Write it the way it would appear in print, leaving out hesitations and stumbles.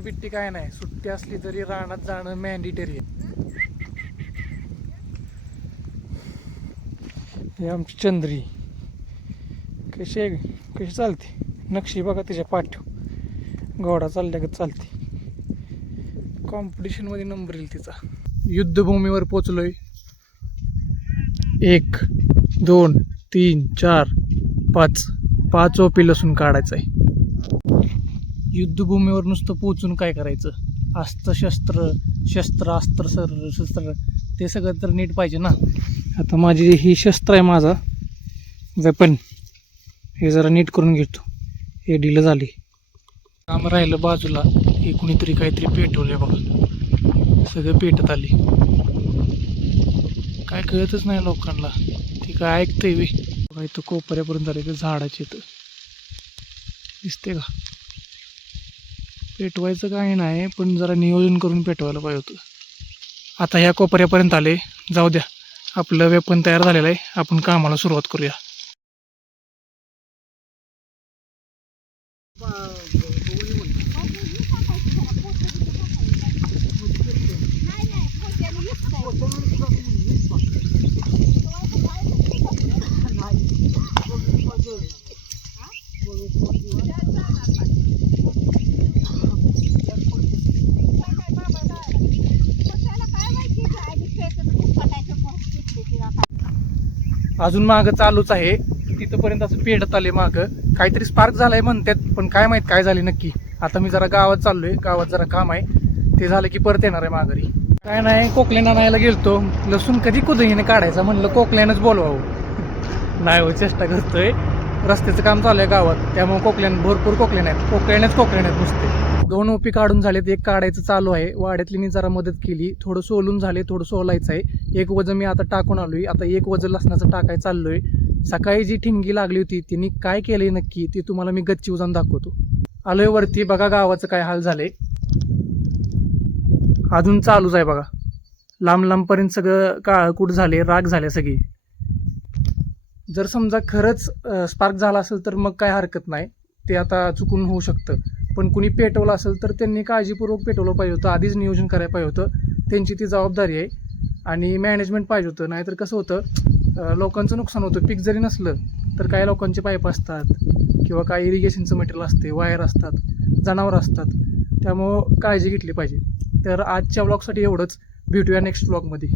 बिट्टी काय नाही, सुट्टी असली तरी रानात जाणं मॅन्डेटरी आहे. हे आमची चंद्री कशी चालते, नक्षी बघा तिच्या पाठीव घोडा चालल्यागत चालते. कॉम्पिटिशनमध्ये नंबर येईल तिचा. युद्धभूमीवर पोचलोय. 1 2 3 4 5 ओपी लसूण काढायचं आहे. युद्धभूमीवर नुसतं पोचून काय करायचं, अस्त्र शस्त्र अस्त्र ते सगळं तर नीट पाहिजे ना. आता माझी ही शस्त्र आहे, माझा वेपन, हे जरा नीट करून घेतो. हे ढिलं झाली, काम राहिलं बाजूला. हे कुणीतरी काहीतरी पेटवले बघा, सगळं पेटत आले. काय कळतच नाही लोकांना, ते काय ऐकतंय वे बघा. इथं कोपऱ्यापर्यंत आले ते झाडाचे, तर दिसते का. पेटवायचं काही नाही, पण जरा नियोजन करून पेटवायला पाहिजे होतं. आता ह्या कोपऱ्यापर्यंत आले, जाऊ द्या. आपलं वेपन तयार झालेलं आहे, आपण कामाला सुरुवात करूया. अजून मागं चालूच आहे, तिथपर्यंत असं पेटत आले. मागं काहीतरी स्पार्क झालाय म्हणतात, पण काय माहित काय झाले नक्की. आता मी जरा गावात चाललोय, गावात जरा काम आहे, ते झालं की परत येणार आहे माघारी. काय नाही, कोकलेन आणायला गेलतो. लसूण कधी कुदळीने काढायचा म्हणलं, कोकल्यानच बोलवावं. नाही हो, चेष्टा करतोय. रस्त्याचं काम चालू आहे गावात, त्यामुळे कोकल्यान भरपूर कोकलेन आहेत, कोकल्यानेच नुसते. 2 ओपी काढून झालेत, 1 काढायचं चालू आहे. वाड्यातली जरा मदत केली, थोडं सोलून झाले, थोडं सोलायचं आहे. 1 वजन मी आता टाकून आलोय. आता 1 वजन लसणाचं टाकायचं चाललोय. सकाळी जी ठिणगी लागली होती तिने काय केलंय नक्की ते तुम्हाला मी गच्ची उजान दाखवतो. आलोय वरती, बघा गावाचं काय हाल झालंय. अजून चालूच आहे बघा, लांब पर्यंत सगळं काळकूट झाले, राग झाले सगळी. जर समजा खरंच स्पार्क झाला असेल तर मग काय हरकत नाही, ते आता चुकून होऊ शकतं. पण कुणी पेटवलं असेल तर त्यांनी काळजीपूर्वक पेटवलं पाहिजे होतं, आधीच नियोजन करायला पाहिजे होतं. त्यांची ती जबाबदारी आहे आणि मॅनेजमेंट पाहिजे होतं. नाहीतर कसं होतं, लोकांचं नुकसान होतं. पीक जरी नसलं तर काही लोकांचे पाईप असतात किंवा काही इरिगेशनचं मटेरियल असते, वायर असतात, जनावर असतात, त्यामुळं काळजी घेतली पाहिजे. तर आजच्या व्लॉगसाठी एवढंच. भेटूया नेक्स्ट व्लॉगमध्ये.